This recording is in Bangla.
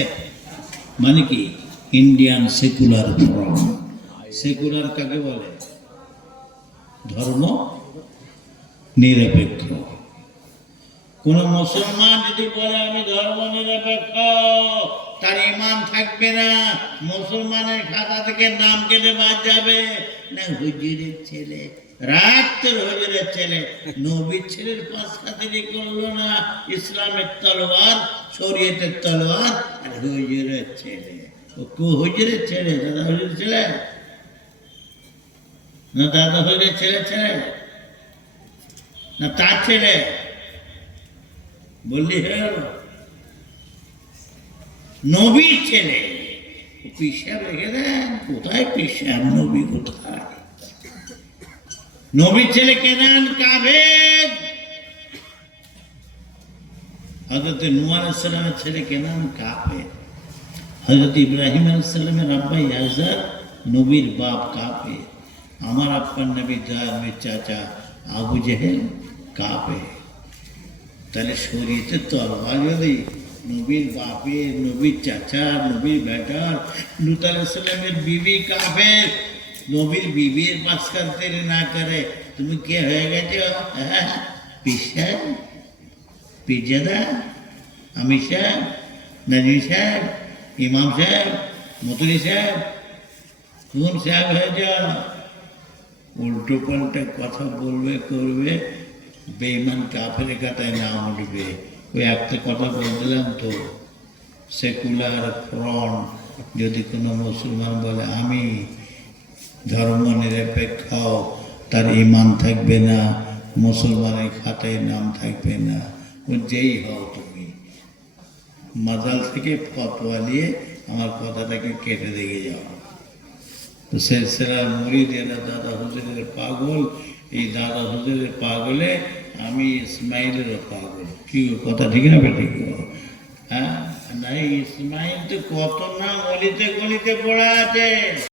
এফ মানে কি ইন্ডিয়ান সেকুলার ফ্রন্ট। সেকুলার কাকে বলে? ধর্ম নিরপেক্ষ। কোন মুসলমান যদি বলে আমি ধর্ম নিরপেক্ষ, তার ঈমান থাকবে না, মুসলমানের খাতা থেকে নাম কেটে বাদ যাবে না। হুজুরের ছেলে, রাতের হুজুরের ছেলে নবীর ছেলের পাশ খাতিরি করলো না, ইসলামের তলোয়ার, শরীয়তের তলোয়ার, আর হুজুরের ছেলে। ও হুজুরের ছেলে, দাদা হুজুরের ছেলে না, দাদা হুজুরের ছেলে ছেলে না তার ছেলে বললি হয়ে গেল? নবীর ছেলে। পিসাব রেখে দেন, কোথায় পিসাব, নবী কোথায়? নবীর ছেলে কেনান কাবেদ। হযরত নূহ আলাইহিস সালামের ছেলে কেনান কাবেদ। হযরত ইব্রাহিম আলাইহিস সালামের আব্বা ইয়াজার, নবীর বাপ কাবেদ। আমার আব্বার নবী জাহের চাচা আবু জেহেল কাবেদ। তাহলে শরীয়তের তরবারি যদি নবীর বাপের, নবীর চাচা, নবীর বেটার, লূত আলাইহিস সালামের বিবি কাফের, নবীর বিবির পাশ করতে না করে, তুমি কে হয়ে গেছো? পিসাব, পিজাদা, আমির সাহেব, নাজমি সাহেব, ইমাম সাহেব, মতুরি সাহেব, কোন সাহেব হয়ে যাও? উল্টো পাল্টা কথা বলবে, করবে, বেঈমান কাফের কাতায় নাম উঠবে। ওই একটা কথা বলে দিলাম তো, সেকুলার ফ্রন্ট যদি কোনো মুসলমান বলে আমি ধর্ম নিরপেক্ষ, তার ঈমান থাকবে না, মুসলমানের খাতায় নাম থাকবে না। ও যেই হও তুমি, মাজাল থেকে ফতোয়া নিয়ে আমার কথাটাকে কেটে দিয়ে যাও। তো সিলসিলার মুরিদ এরা দাদা হুজুরের পাগল। এই দাদা হুজুরের পাগলে আমি ইসমাইলেরও পাগল। কি কথা ঠিক না বেঠিক? হ্যাঁ, না ইসমাইল তো কত না গলিতে গলিতে পড়া আছে।